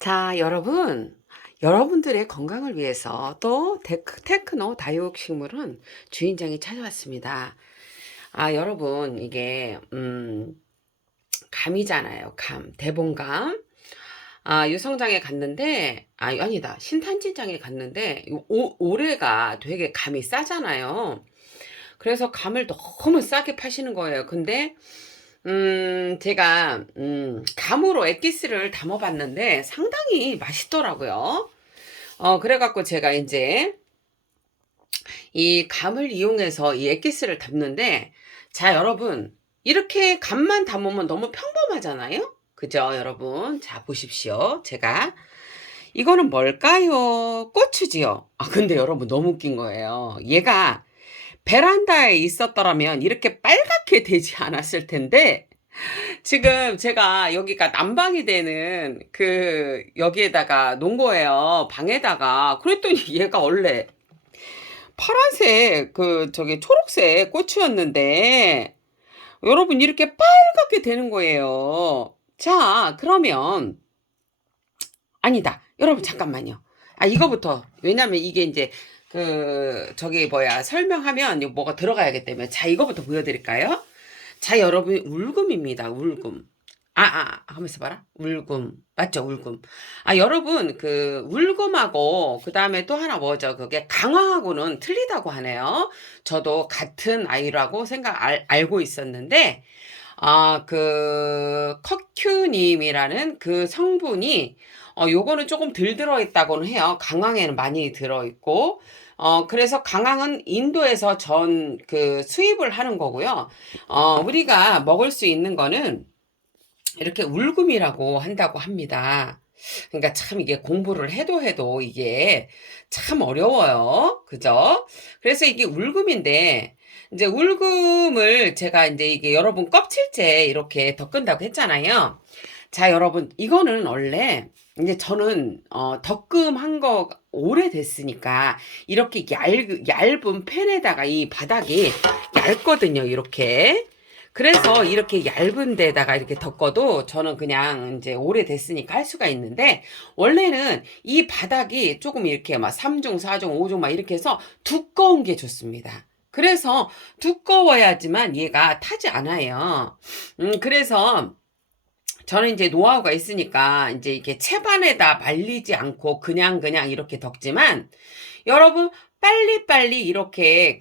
자, 여러분들의 건강을 위해서 또 테크노 다이옥 식물은 주인장이 찾아왔습니다. 여러분, 이게, 감이잖아요. 감, 대봉감. 유성장에 갔는데, 아니다. 신탄진장에 갔는데, 올해가 되게 감이 싸잖아요. 그래서 감을 너무 싸게 파시는 거예요. 근데, 제가, 감으로 엑기스를 담아봤는데 상당히 맛있더라고요. 그래갖고 제가 이제 이 감을 이용해서 이 엑기스를 담는데, 자, 여러분, 이렇게 감만 담으면 너무 평범하잖아요? 그죠, 여러분? 자, 보십시오. 이거는 뭘까요? 고추지요. 근데 여러분 너무 웃긴 거예요. 얘가 베란다에 있었더라면 이렇게 빨갛게 되지 않았을 텐데, 지금 제가 여기가 난방이 되는 여기에다가 놓은 거예요. 방에다가. 그랬더니 얘가 원래 파란색, 초록색 고추였는데, 여러분 이렇게 빨갛게 되는 거예요. 자, 그러면, 아니다. 여러분 잠깐만요. 이거부터. 왜냐면 이게 이제, 설명하면 뭐가 들어가야기 때문에. 자, 이거부터 보여드릴까요? 자, 여러분, 울금입니다. 울금. 하면서 봐라. 울금. 맞죠? 울금. 여러분, 울금하고, 그 다음에 또 하나 뭐죠? 그게 강황하고는 틀리다고 하네요. 저도 같은 아이라고 알고 있었는데, 커큐님이라는 그 성분이, 요거는 조금 덜 들어있다고는 해요. 강황에는 많이 들어있고, 그래서 강황은 인도에서 수입을 하는 거고요. 우리가 먹을 수 있는 거는 이렇게 울금이라고 한다고 합니다. 그러니까 참 이게 공부를 해도 이게 참 어려워요. 그죠? 그래서 이게 울금인데, 이제 울금을 제가 이제 이게 여러분 껍질째 이렇게 덮근다고 했잖아요. 자, 여러분, 이거는 원래 이제 저는 덕금한 거 오래됐으니까 이렇게 얇은 팬에다가 이 바닥이 얇거든요. 이렇게. 그래서 이렇게 얇은 데다가 이렇게 덮어도 저는 그냥 이제 오래됐으니까 할 수가 있는데, 원래는 이 바닥이 조금 이렇게 막 3중, 4중, 5중 막 이렇게 해서 두꺼운 게 좋습니다. 그래서 두꺼워야지만 얘가 타지 않아요. 그래서 저는 이제 노하우가 있으니까 이제 이렇게 채반에다 말리지 않고 그냥 이렇게 덮지만, 여러분 빨리빨리 이렇게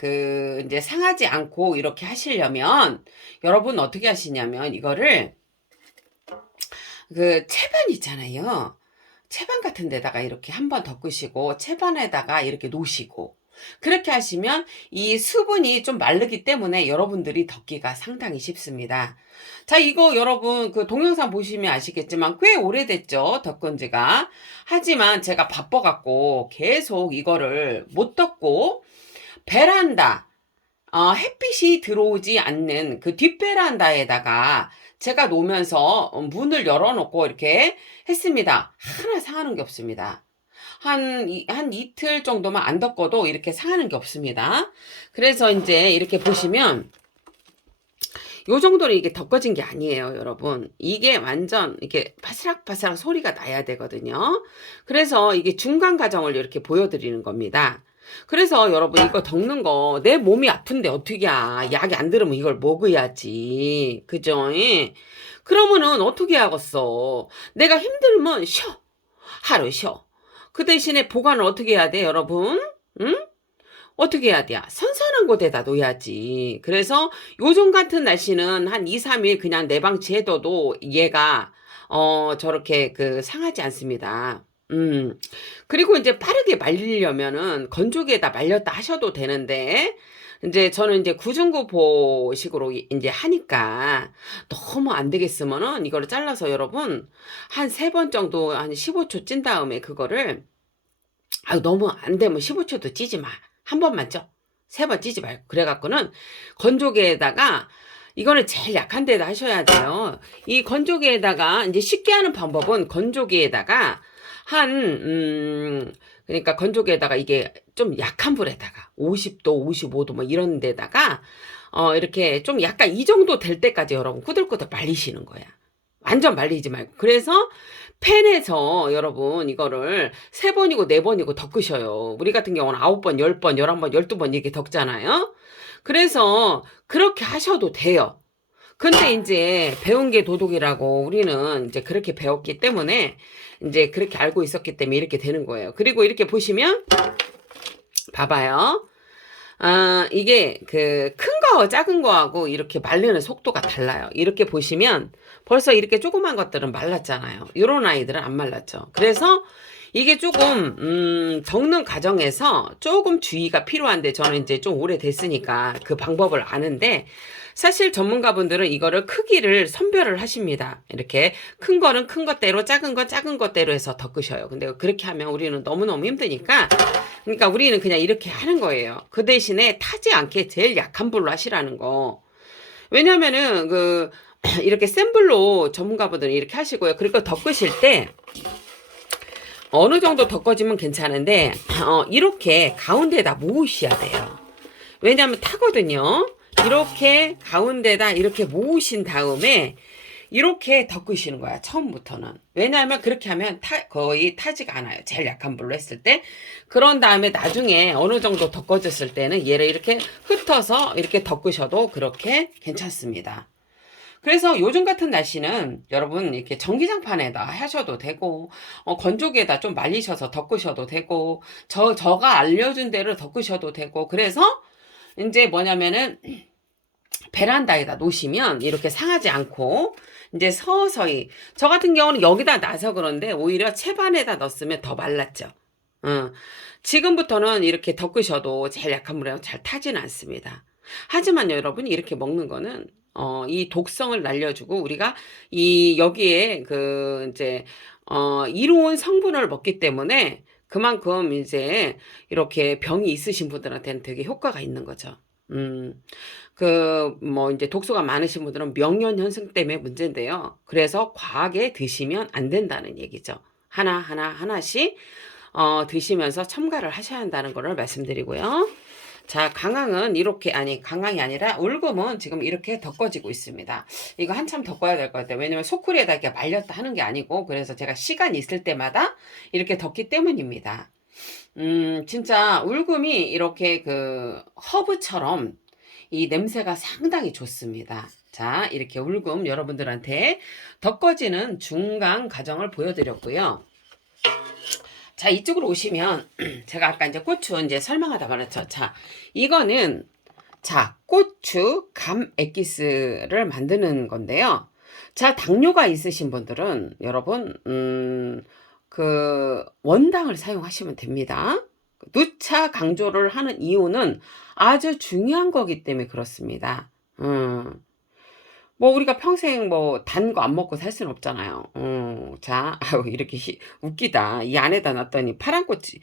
이제 상하지 않고 이렇게 하시려면 여러분 어떻게 하시냐면, 이거를 채반 있잖아요. 채반 같은 데다가 이렇게 한번 덮으시고 채반에다가 이렇게 놓으시고, 그렇게 하시면 이 수분이 좀 마르기 때문에 여러분들이 덮기가 상당히 쉽습니다. 자, 이거 여러분 동영상 보시면 아시겠지만 꽤 오래됐죠, 덮은 지가. 하지만 제가 바빠갖고 계속 이거를 못 덮고, 베란다, 햇빛이 들어오지 않는 그 뒷베란다에다가 제가 놓으면서 문을 열어놓고 이렇게 했습니다. 하나 상하는 게 없습니다. 한 이틀 정도만 안 덮어도 이렇게 상하는 게 없습니다. 그래서 이제 이렇게 보시면 요 정도로 이게 덮어진 게 아니에요, 여러분. 이게 완전 이렇게 바스락바스락 소리가 나야 되거든요. 그래서 이게 중간 과정을 이렇게 보여드리는 겁니다. 그래서 여러분 이거 덮는 거, 내 몸이 아픈데 어떻게야. 약이 안 들으면 이걸 먹어야지. 그죠? 예? 그러면은 어떻게 하겠어. 내가 힘들면 쉬어. 하루 쉬어. 그 대신에 보관을 어떻게 해야 돼, 여러분? 응? 어떻게 해야 돼? 선선한 곳에다 놓아야지. 그래서 요즘 같은 날씨는 한 2, 3일 그냥 내방치해둬도 얘가 저렇게 상하지 않습니다. 그리고 이제 빠르게 말리려면은 건조기에다 말렸다 하셔도 되는데, 이제 저는 이제 구중구포식으로 이제 하니까 너무 안 되겠으면은 이거를 잘라서 여러분 한 3번 정도 한 15초 찐 다음에 그거를, 너무 안 되면 15초도 찌지 마. 한 번만 쪄. 3번 찌지 말고. 그래갖고는 건조기에다가, 이거는 제일 약한 데다 하셔야 돼요. 이 건조기에다가 이제 쉽게 하는 방법은 건조기에다가 그러니까 건조기에다가 이게 좀 약한 불에다가 50도, 55도 뭐 이런 데다가 이렇게 좀 약간 이 정도 될 때까지 여러분 꾸들꾸들 말리시는 거야. 완전 말리지 말고. 그래서 팬에서 여러분 이거를 3번이고 4번이고 덮으셔요. 우리 같은 경우는 9번, 10번, 11번, 12번 이렇게 덮잖아요. 그래서 그렇게 하셔도 돼요. 근데 이제 배운 게 도둑이라고 우리는 이제 그렇게 배웠기 때문에 이제 그렇게 알고 있었기 때문에 이렇게 되는 거예요. 그리고 이렇게 보시면 봐봐요. 이게 그 큰 거, 작은 거하고 이렇게 말리는 속도가 달라요. 이렇게 보시면 벌써 이렇게 조그만 것들은 말랐잖아요. 이런 아이들은 안 말랐죠. 그래서 이게 조금 적는 과정에서 조금 주의가 필요한데 저는 이제 좀 오래됐으니까 그 방법을 아는데 사실 전문가분들은 이거를 크기를 선별을 하십니다. 이렇게 큰 거는 큰 것대로 작은 건 작은 것대로 해서 덮으셔요. 근데 그렇게 하면 우리는 너무너무 힘드니까 그러니까 우리는 그냥 이렇게 하는 거예요. 그 대신에 타지 않게 제일 약한 불로 하시라는 거. 왜냐면은 이렇게 센 불로 전문가분들이 이렇게 하시고요. 그리고 덮으실 때 어느 정도 덮어지면 괜찮은데 이렇게 가운데다 모으셔야 돼요. 왜냐하면 타거든요. 이렇게 가운데다 이렇게 모으신 다음에 이렇게 덮으시는 거야. 처음부터는. 왜냐하면 그렇게 하면 거의 타지가 않아요. 제일 약한 불로 했을 때. 그런 다음에 나중에 어느 정도 덮어졌을 때는 얘를 이렇게 흩어서 이렇게 덮으셔도 그렇게 괜찮습니다. 그래서 요즘 같은 날씨는 여러분 이렇게 전기장판에다 하셔도 되고 건조기에다 좀 말리셔서 덮으셔도 되고 저가 알려준 대로 덮으셔도 되고 그래서 이제 뭐냐면은 베란다에다 놓으시면 이렇게 상하지 않고 이제 서서히 저 같은 경우는 여기다 놔서 그런데 오히려 채반에다 넣었으면 더 말랐죠. 지금부터는 이렇게 덮으셔도 제일 약한 물에 잘 타지는 않습니다. 하지만 여러분 이렇게 먹는 거는 이 독성을 날려주고 우리가 여기에 이제 이로운 성분을 먹기 때문에 그만큼 이제 이렇게 병이 있으신 분들한테는 되게 효과가 있는 거죠. 이제 독소가 많으신 분들은 명현현승 때문에 문제인데요. 그래서 과하게 드시면 안 된다는 얘기죠. 하나씩, 드시면서 첨가를 하셔야 한다는 거를 말씀드리고요. 자, 강황이 아니라 울금은 지금 이렇게 덮어지고 있습니다. 이거 한참 덮어야 될 것 같아요. 왜냐면 소쿠리에다 이렇게 말렸다 하는 게 아니고, 그래서 제가 시간이 있을 때마다 이렇게 덮기 때문입니다. 진짜 울금이 이렇게 허브처럼 이 냄새가 상당히 좋습니다. 자, 이렇게 울금 여러분들한테 덮어지는 중간 과정을 보여드렸고요. 자, 이쪽으로 오시면 제가 아까 이제 고추 이제 설명하다 말했죠. 자, 이거는 고추 감 액기스를 만드는 건데요. 자, 당뇨가 있으신 분들은 여러분 원당을 사용하시면 됩니다. 누차 강조를 하는 이유는 아주 중요한 거기 때문에 그렇습니다. 우리가 평생 단 거 안 먹고 살 수는 없잖아요. 자, 이렇게 웃기다. 이 안에다 놨더니 파란 고추,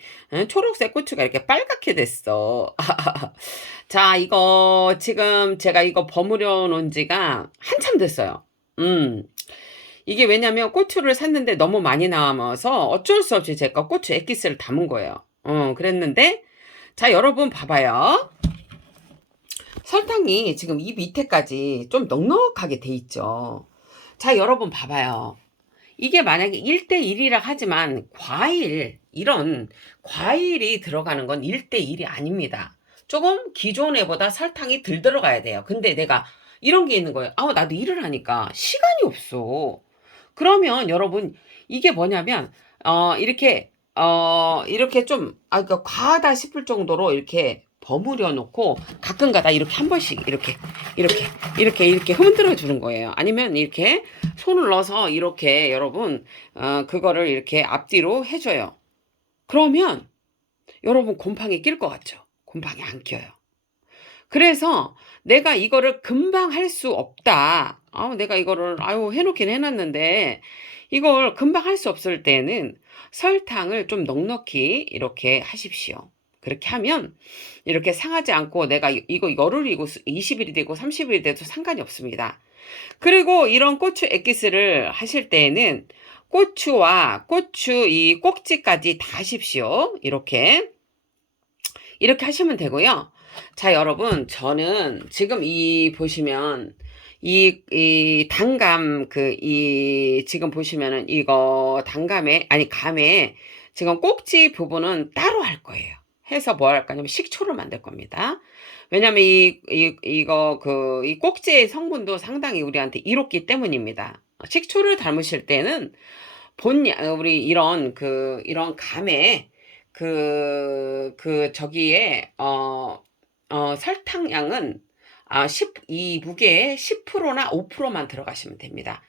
초록색 고추가 이렇게 빨갛게 됐어. 자, 이거 지금 제가 이거 버무려 놓은 지가 한참 됐어요. 이게 왜냐면 고추를 샀는데 너무 많이 남아서 어쩔 수 없이 제가 고추 액기스를 담은 거예요. 그랬는데, 자, 여러분 봐봐요. 설탕이 지금 이 밑에까지 좀 넉넉하게 돼 있죠. 자, 여러분 봐봐요. 이게 만약에 1대1이라 하지만 이런 과일이 들어가는 건 1대1이 아닙니다. 조금 기존 애보다 설탕이 덜 들어가야 돼요. 근데 내가 이런 게 있는 거예요. 나도 일을 하니까 시간이 없어. 그러면 여러분 이게 뭐냐면 이렇게 좀 과하다 싶을 정도로 이렇게 버무려 놓고 가끔가다 이렇게 한 번씩 이렇게 흔들어 주는 거예요. 아니면 이렇게 손을 넣어서 이렇게 여러분 그거를 이렇게 앞뒤로 해줘요. 그러면 여러분 곰팡이 낄 것 같죠? 곰팡이 안 껴요. 그래서 내가 이거를 금방 할 수 없다. 내가 이거를 해놓긴 해놨는데 이걸 금방 할 수 없을 때는 설탕을 좀 넉넉히 이렇게 하십시오. 그렇게 하면 이렇게 상하지 않고 내가 이거 열흘이고 20일이 되고 30일이 돼도 상관이 없습니다. 그리고 이런 고추 액기스를 하실 때에는 고추와 고추 이 꼭지까지 다 하십시오. 이렇게 하시면 되고요. 자, 여러분 저는 지금 보시면 이 단감 지금 보시면은 이거 단감에 아니 감에 지금 꼭지 부분은 따로 할 거예요. 해서 뭐 할 거냐면 식초를 만들 겁니다. 왜냐면 이 꼭지의 성분도 상당히 우리한테 이롭기 때문입니다. 식초를 담으실 때는 우리 이런 감에 저기에 설탕량은 이 무게의 10%나 5%만 들어가시면 됩니다.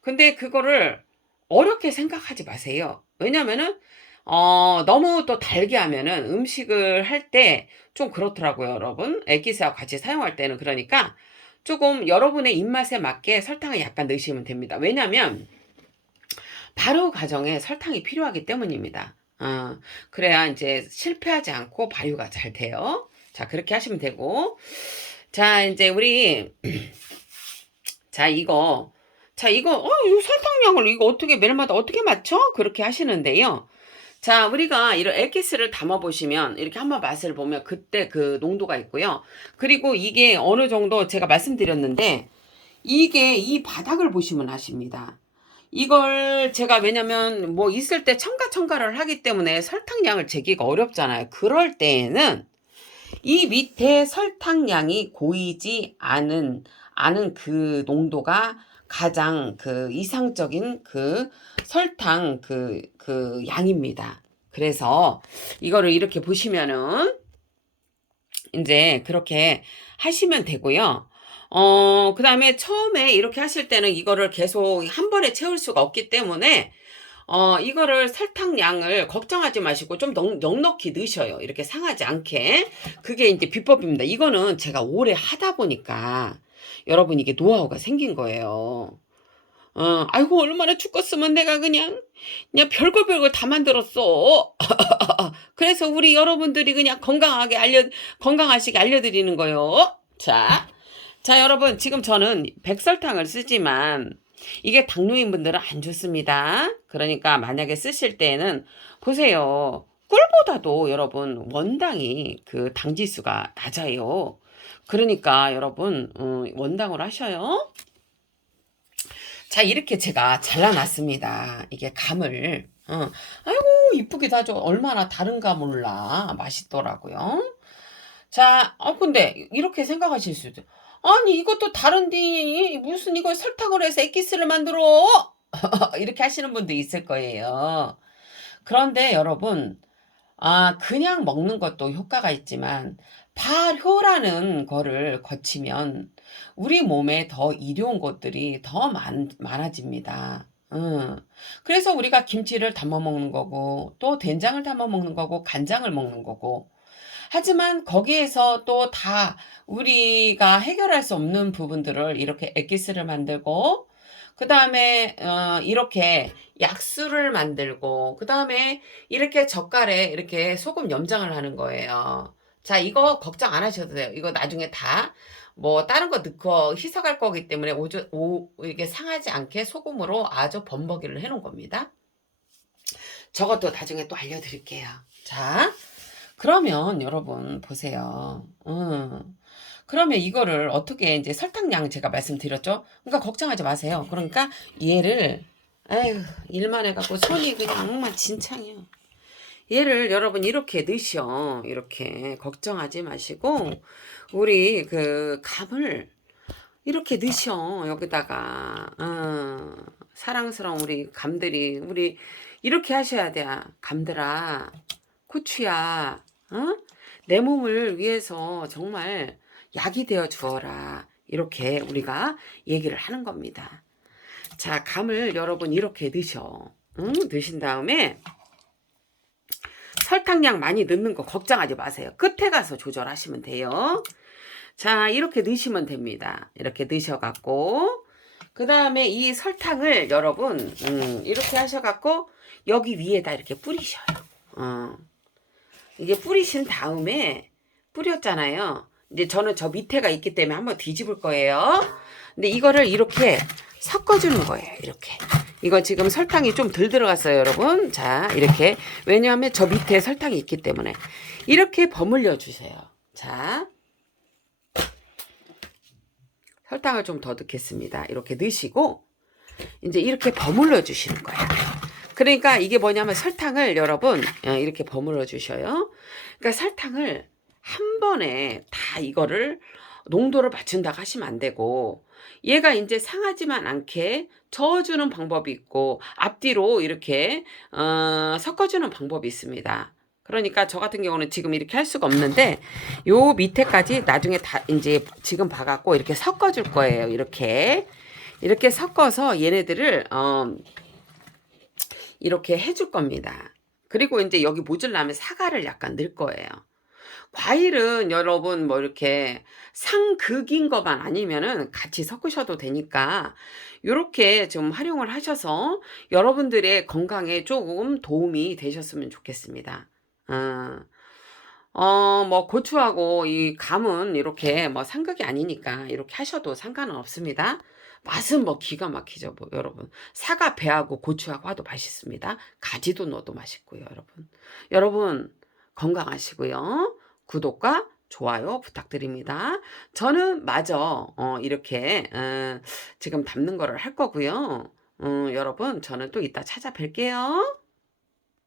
근데 그거를 어렵게 생각하지 마세요. 왜냐면은 너무 또 달게 하면은 음식을 할 때 좀 그렇더라고요, 여러분. 액기스하고 같이 사용할 때는. 그러니까 조금 여러분의 입맛에 맞게 설탕을 약간 넣으시면 됩니다. 왜냐면 발효 과정에 설탕이 필요하기 때문입니다. 그래야 이제 실패하지 않고 발효가 잘 돼요. 자, 그렇게 하시면 되고. 자, 이제 우리 이거 이 설탕량을 이거 어떻게 매일마다 어떻게 맞춰? 그렇게 하시는데요. 자, 우리가 이런 액기스를 담아 보시면 이렇게 한번 맛을 보면 그때 그 농도가 있고요. 그리고 이게 어느 정도 제가 말씀드렸는데 이게 이 바닥을 보시면 아십니다. 이걸 제가 왜냐면 뭐 있을 때 첨가를 하기 때문에 설탕량을 재기가 어렵잖아요. 그럴 때에는 이 밑에 설탕량이 고이지 않은 그 농도가 가장 그 이상적인 그 설탕 양입니다. 그래서 이거를 이렇게 보시면은 이제 그렇게 하시면 되고요. 그 다음에 처음에 이렇게 하실 때는 이거를 계속 한 번에 채울 수가 없기 때문에 이거를 설탕량을 걱정하지 마시고 좀 넉넉히 넣으셔요. 이렇게 상하지 않게. 그게 이제 비법입니다. 이거는 제가 오래 하다 보니까 여러분 이게 노하우가 생긴 거예요. 아이고, 얼마나 죽겠으면 내가 그냥 별거 다 만들었어. 그래서 우리 여러분들이 그냥 건강하시게 알려드리는 거예요. 자, 여러분, 지금 저는 백설탕을 쓰지만 이게 당뇨인 분들은 안 좋습니다. 그러니까 만약에 쓰실 때는 보세요. 꿀보다도 여러분 원당이 그 당지수가 낮아요. 그러니까 여러분 원당으로 하셔요. 자, 이렇게 제가 잘라놨습니다. 이게 감을. 아이고, 이쁘게 다져. 얼마나 다른가 몰라. 맛있더라고요. 자, 근데 이렇게 생각하실 수도. 아니, 이것도 다른데 무슨 이걸 설탕으로 해서 액기스를 만들어? 이렇게 하시는 분도 있을 거예요. 그런데 여러분, 그냥 먹는 것도 효과가 있지만 발효라는 거를 거치면 우리 몸에 더 이로운 것들이 더 많아집니다. 그래서 우리가 김치를 담아 먹는 거고 또 된장을 담아 먹는 거고 간장을 먹는 거고 하지만 거기에서 또 다 우리가 해결할 수 없는 부분들을 이렇게 액기스를 만들고 그 다음에 이렇게 약수를 만들고 그 다음에 이렇게 젓갈에 이렇게 소금 염장을 하는 거예요. 자, 이거 걱정 안 하셔도 돼요. 이거 나중에 다 뭐 다른 거 넣고 희석할 거기 때문에 이게 상하지 않게 소금으로 아주 범벅이를 해놓은 겁니다. 저것도 나중에 또 알려드릴게요. 자, 그러면 여러분 보세요. 그러면 이거를 어떻게 이제 설탕량 제가 말씀드렸죠? 그러니까 걱정하지 마세요. 그러니까 얘를 아휴, 일만 해갖고 손이 그냥 진창이야. 얘를 여러분 이렇게 넣으셔. 이렇게 걱정하지 마시고 우리 그 감을 이렇게 넣으셔. 여기다가 사랑스러운 우리 감들이 우리 이렇게 하셔야 돼. 감들아, 고추야, 내 몸을 위해서 정말 약이 되어 주어라. 이렇게 우리가 얘기를 하는 겁니다. 자, 감을 여러분 이렇게 넣으셔. 넣으신 다음에 설탕량 많이 넣는 거 걱정하지 마세요. 끝에 가서 조절하시면 돼요. 자, 이렇게 넣으시면 됩니다. 이렇게 넣으셔갖고 그 다음에 이 설탕을 여러분 이렇게 하셔갖고 여기 위에다 이렇게 뿌리셔요. 이게 뿌리신 다음에 뿌렸잖아요. 이제 저는 저 밑에가 있기 때문에 한번 뒤집을 거예요. 근데 이거를 이렇게 섞어주는 거예요. 이렇게. 이거 지금 설탕이 좀 덜 들어갔어요, 여러분. 자, 이렇게. 왜냐하면 저 밑에 설탕이 있기 때문에. 이렇게 버무려 주세요. 자. 설탕을 좀 더 넣겠습니다. 이렇게 넣으시고 이제 이렇게 버물러 주시는 거예요. 그러니까 이게 뭐냐면 설탕을 여러분 이렇게 버물러 주셔요. 그러니까 설탕을 한 번에 다 이거를 농도를 맞춘다고 하시면 안 되고, 얘가 이제 상하지만 않게 저어주는 방법이 있고 앞뒤로 이렇게 섞어주는 방법이 있습니다. 그러니까 저 같은 경우는 지금 이렇게 할 수가 없는데 요 밑에까지 나중에 다 이제 지금 봐갖고 이렇게 섞어줄 거예요. 이렇게 섞어서 얘네들을 이렇게 해줄 겁니다. 그리고 이제 여기 모질라면 사과를 약간 넣을 거예요. 과일은 여러분 뭐 이렇게 상극인 것만 아니면은 같이 섞으셔도 되니까 요렇게 좀 활용을 하셔서 여러분들의 건강에 조금 도움이 되셨으면 좋겠습니다. 어. 뭐 고추하고 이 감은 이렇게 뭐 상극이 아니니까 이렇게 하셔도 상관은 없습니다. 맛은 뭐 기가 막히죠, 뭐 여러분. 사과 배하고 고추하고 하도 맛있습니다. 가지도 넣어도 맛있고요, 여러분. 여러분 건강하시고요. 구독과 좋아요 부탁드립니다. 저는 마저 이렇게 지금 담는 거를 할 거고요. 여러분 저는 또 이따 찾아뵐게요.